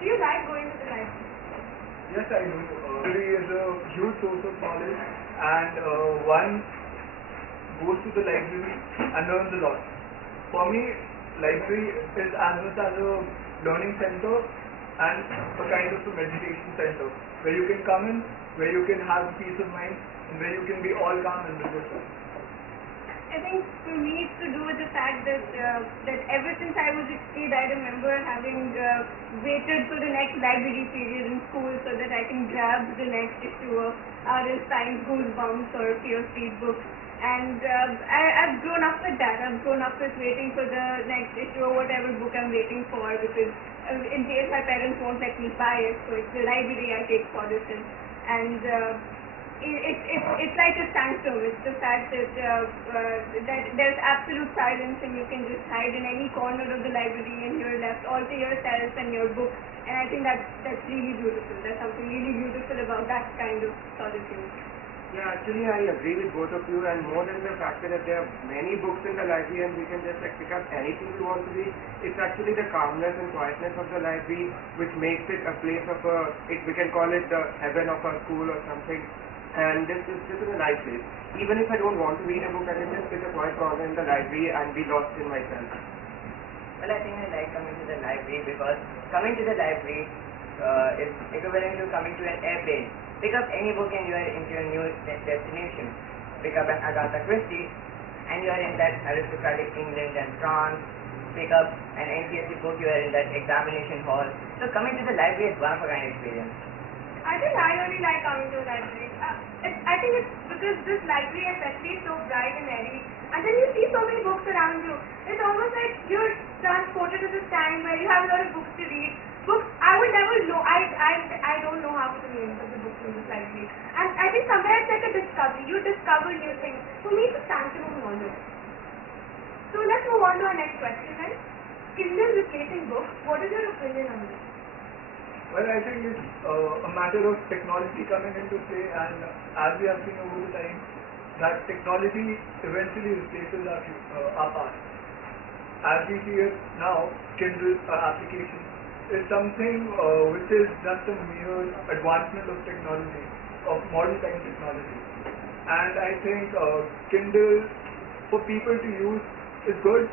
Do you like going to the library? Yes, I do. Library is a huge source of knowledge, and one goes to the library and learns a lot. For me, library is as much as a learning center and a kind of a meditation center where you can come in, where you can have peace of mind, and where you can be all calm and with yourself. I think for me it's to do with the fact that ever since I was a kid, I remember having waited for the next library period in school so that I can grab the next issue of R.L. Stine's Goosebumps or Fear Street books. And I've grown up with that. I've grown up with waiting for the next issue or whatever book I'm waiting for, because in case my parents won't let me buy it, so it's the library I take solace in. And it's like a sanctum. It's the fact that that there's absolute silence and you can just hide in any corner of the library and you're left all to yourself and your book. And I think that's really beautiful. There's something really beautiful about that kind of solitude. Yeah, actually I agree with both of you, and more than the fact that there are many books in the library and we can just pick up anything we want to read, it's actually the calmness and quietness of the library which makes it a place of we can call it the heaven of a school or something. And this is a nice place. Even if I don't want to read a book, I can just sit a quiet corner in the library and be lost in myself. Well, I think I like coming to the library because coming to the library is equivalent to coming to an airplane. Pick up any book and you are into a new destination. Pick up an Agatha Christie and you are in that aristocratic England and France. Pick up an NCSE book, you are in that examination hall. So coming to the library is one of a kind experience. I think I really like coming to the library. I think it's because this library especially is so bright and airy, and then you see so many books around you. It's almost like you're transported to this time where you have a lot of books to read. Books I would never know. I don't know half of the names of the books in this library. And I think somewhere it's like a discovery. You discover new things. For me, it's a sanctum of knowledge. So let's move on to our next question then. Kindle replacing books. What is your opinion on this? Well, I think it's a matter of technology coming into play, and as we have seen over the time, that technology eventually replaces our past. As we see it now, Kindle application is something which is just a mere advancement of technology, of modern time technology. And I think Kindle for people to use is good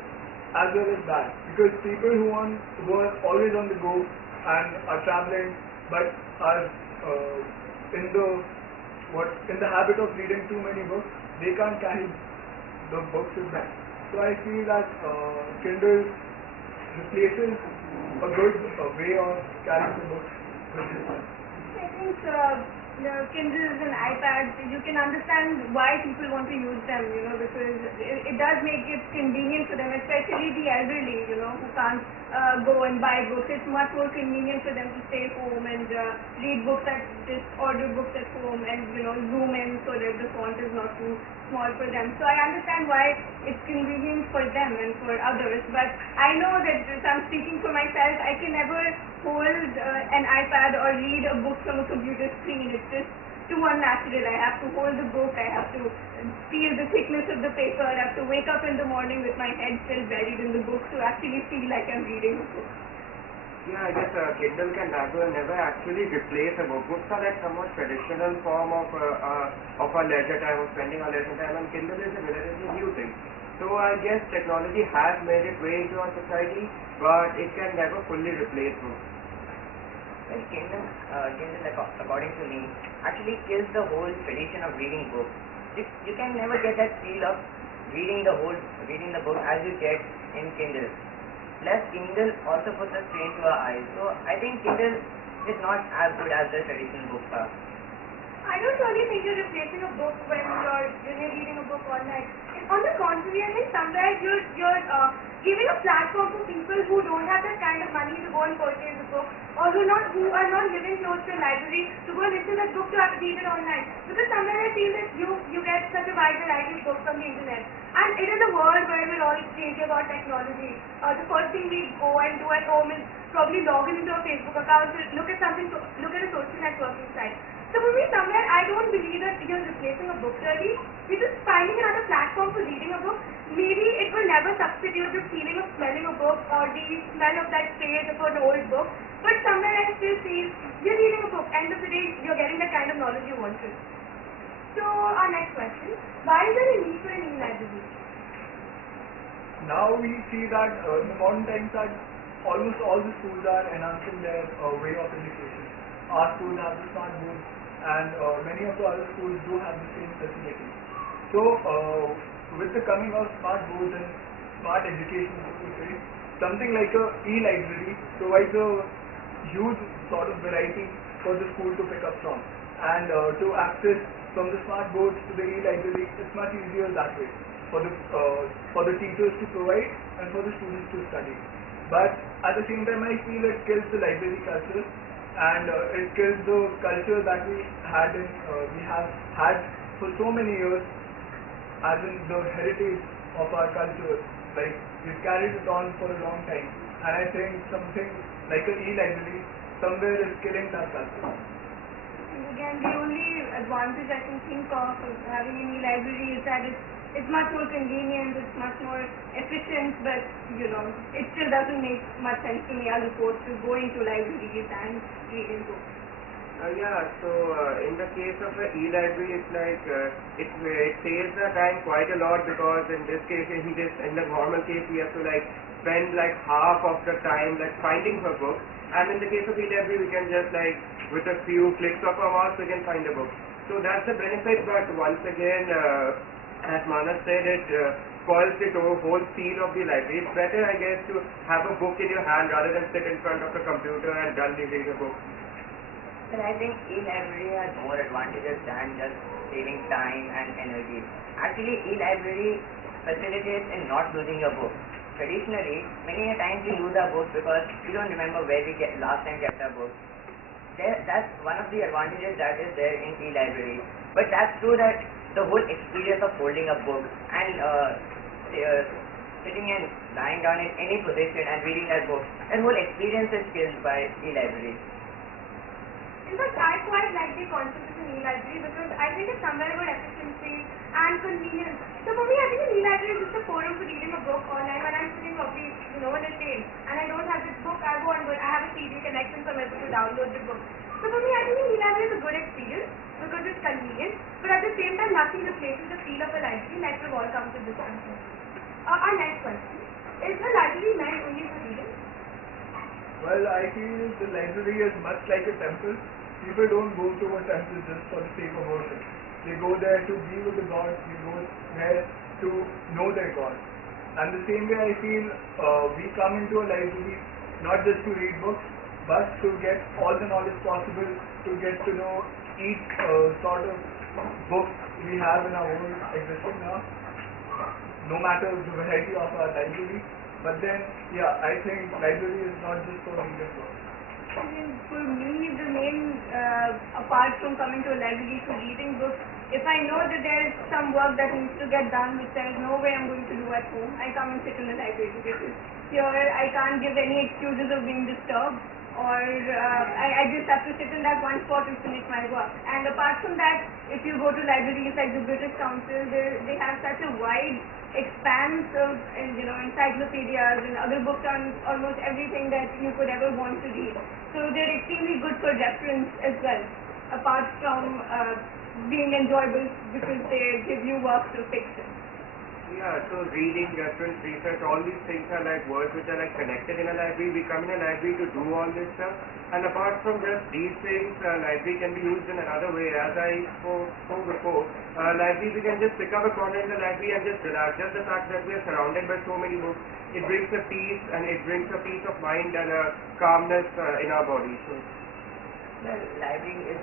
as well as bad, because people who are always on the go and are traveling but are in the habit of reading too many books, they can't carry the books with them. So I feel that Kindle replaces a good way of carrying the books with them. I think Kindles and iPads, you can understand why people want to use them, because it does make it convenient for them, especially the elderly, who can't go and buy books. It's much more convenient for them to stay home and read books just order books at home and, zoom in so that the font is not too small for them. So I understand why it's convenient for them and for others, but I know that if I'm speaking for myself, I can never hold an iPad or read a book from a computer screen. It's just too unnatural. I have to hold the book, I have to feel the thickness of the paper, I have to wake up in the morning with my head still buried in the book to actually feel like I'm reading a book. Yeah, I guess Kindle can never actually replace a book. Books are like somewhat traditional form of our leisure time, of spending our leisure time, and Kindle is a relatively new thing. So I guess technology has made its way into our society, but it can never fully replace books. Well, Kindle, according to me, actually kills the whole tradition of reading books. You can never get that feel of reading the book as you get in Kindle. Plus, Kindle also puts a strain to our eyes. So I think Kindle is not as good as the traditional books are. I don't really think you're replacing a book when you're reading a book online. On the contrary, I think somewhere you're giving a platform for people who don't have that kind of money to go and purchase a book, or who are not living close to a library to go and listen to that book to have to read it online. Because somewhere I feel that you get such a wide variety of books from the internet. And it is a world where we're all crazy about technology. The first thing we go and do at home is probably log into a Facebook account, look at a social networking site. So for me, somewhere I don't believe that you're replacing a book really. You're just finding another platform for reading a book. Maybe it will never substitute the feeling of smelling a book or the smell of that page of an old book, but somewhere I still feel you're reading a book. End of the day, you're getting the kind of knowledge you wanted. So our next question, why is there a need for an e-library? Now we see that in the modern times that almost all the schools are enhancing their way of education. Our school has the smart boards and many of the other schools do have the same facilities. So with the coming of smart boards and smart education, so to say, something like a e-library provides a huge sort of variety for the school to pick up from, and to access from the smart boards to the e-library, it's much easier that way for the teachers to provide and for the students to study. But at the same time, I feel it kills the library culture, and it kills the culture that we have had for so many years, as in the heritage of our culture. Like, we've carried it on for a long time, and I think something like an e-library somewhere is killing that culture. Again, the only advantage I can think of having an e-library is that it's much more convenient, it's much more efficient, but it still doesn't make much sense to me as opposed to going to libraries and reading books. In the case of an e-library, it's like it saves the time quite a lot, because in this case, in the normal case, we have to spend half of the time finding her book, and in the case of e-library, we can just with a few clicks of our mouse, we can find a book. So that's the benefit, but once again, as Manas said, it spoils the whole feel of the library. It's better, I guess, to have a book in your hand rather than sit in front of a computer and dully read a book. But I think e-library has more advantages than just saving time and energy. Actually, e-library facilitates in not losing your book. Traditionally, many a times we lose our books because we don't remember where we last time kept our books. That's one of the advantages that is there in e-library. But that's true that the whole experience of holding a book and sitting and lying down in any position and reading that book, that whole experience is killed by e-library. In fact, I quite like the concept of an e-library because I think it's somewhere about efficiency and convenience. So for me, I think an e-library is just a forum for reading a book online when I'm sitting probably in a train and I don't have this book. I go on, but I have a CD connection somewhere to download the book. So for me, I think an e-library is a good experience because it's convenient, but at the same time, nothing replaces the feel of a library, like we've all come to this answer. Our next question, is the library meant only for reading? Well, I feel the library is much like a temple. People don't go to a temple just for the sake of worship. They go there to be with the gods. They go there to know their God. And the same way I feel we come into a library not just to read books, but to get all the knowledge possible, to get to know each sort of book we have in our own existence now, no matter the variety of our library. But then, yeah, I think library is not just for reading books. I mean, for me, the main, apart from coming to a library for reading books, if I know that there is some work that needs to get done which there is no way I'm going to do at home, I come and sit in the library because here I can't give any excuses of being disturbed, or I just have to sit in that one spot and finish my work. And apart from that, if you go to libraries like the British Council, they have such a wide expanse of encyclopedias and other books on almost everything that you could ever want to read. So they're extremely good for reference as well, apart from being enjoyable because they give you works of fiction. Yeah, so reading, reference, research, all these things are words which are connected in a library. We come in a library to do all this stuff. And apart from just these things, library can be used in another way. As I spoke before, library we can just pick up a corner in the library and just relax. Just the fact that we are surrounded by so many books, it brings a peace, and it brings a peace of mind and a calmness in our body. So, well, library is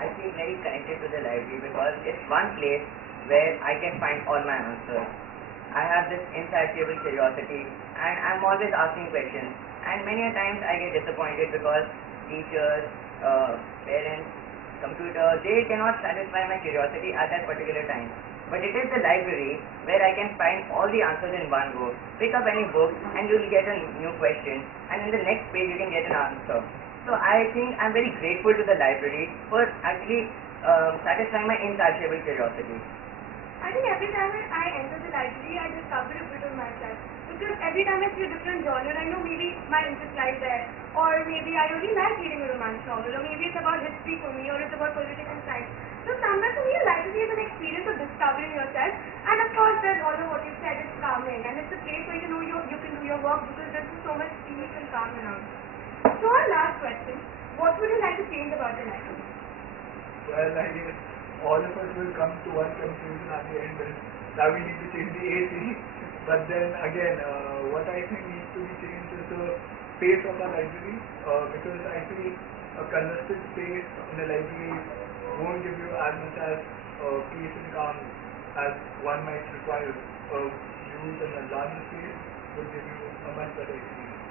I feel very connected to the library because it's one place where I can find all my answers. I have this insatiable curiosity and I'm always asking questions, and many a times I get disappointed because teachers, parents, computers, they cannot satisfy my curiosity at that particular time. But it is the library where I can find all the answers in one go. Pick up any book and you will get a new question, and in the next page you can get an answer. So I think I'm very grateful to the library for actually satisfying my insatiable curiosity. I I think every time I enter the library, I discover a bit of myself. Because every time I see a different genre, I know maybe my interest lies there. Or maybe I really like reading a romance novel. Or maybe it's about history for me, or it's about politics and science. So somewhere for me, a library is an experience of discovering yourself. And of course, there's all of what you said, it's calming. And it's a place where you know you can do your work because there's so much peace and calm around. So our last question, what would you like to change about the library? Well, I guess all of us will come to one conclusion at the end that we need to change the AC. But then again, what I think needs to be changed is the space of our library, because I feel a congested space in a library won't give you as much as peace and calm as one might require. Used in a larger space would give you a much better experience.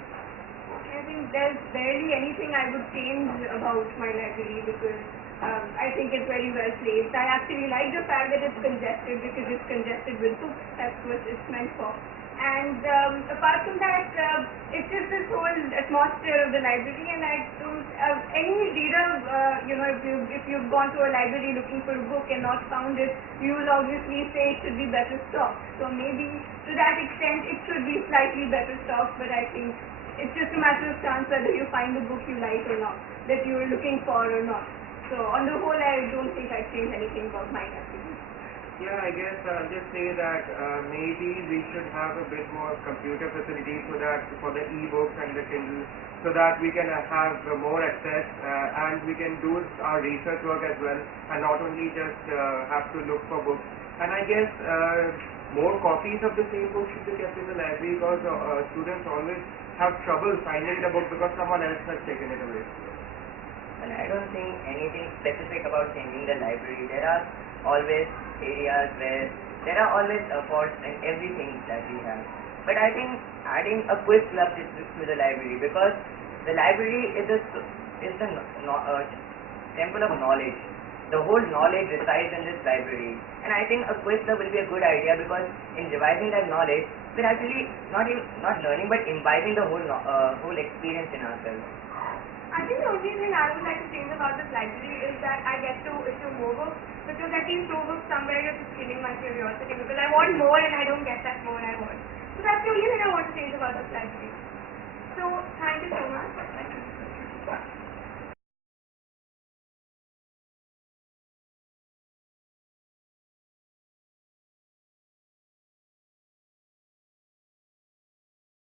I think there's barely anything I would change about my library because I think it's very well placed. I actually like the fact that it's congested because it's congested with books. That's what it's meant for. And apart from that, it's just this whole atmosphere of the library. And I don't, any reader, if you've gone to a library looking for a book and not found it, you will obviously say it should be better stocked. So maybe to that extent, it should be slightly better stocked. But I think it's just a matter of chance whether you find the book you like or not, that you were looking for or not. So on the whole, I don't think I'd change anything about my library. Yeah, I guess I'll just say that maybe we should have a bit more computer facilities so that for the e-books and the Kindle, so that we can have more access and we can do our research work as well and not only just have to look for books. And I guess more copies of the same book should be kept in the library because students always have trouble finding the book because someone else has taken it away. Well, I don't think anything specific about changing the library. There are always areas where there are always faults in everything that we have. But I think adding a quiz club to the library, because the library is the temple of knowledge. The whole knowledge resides in this library, and I think a quiz club will be a good idea because in revising that knowledge, we're actually not learning but imbibing the whole experience in ourselves. I think the only thing I would like to change about this library is that I get to issue more books because I think more books somewhere is just killing my curiosity because I want more and I don't get that more I want. So that's the only thing I want to change about this library. So thank you so much.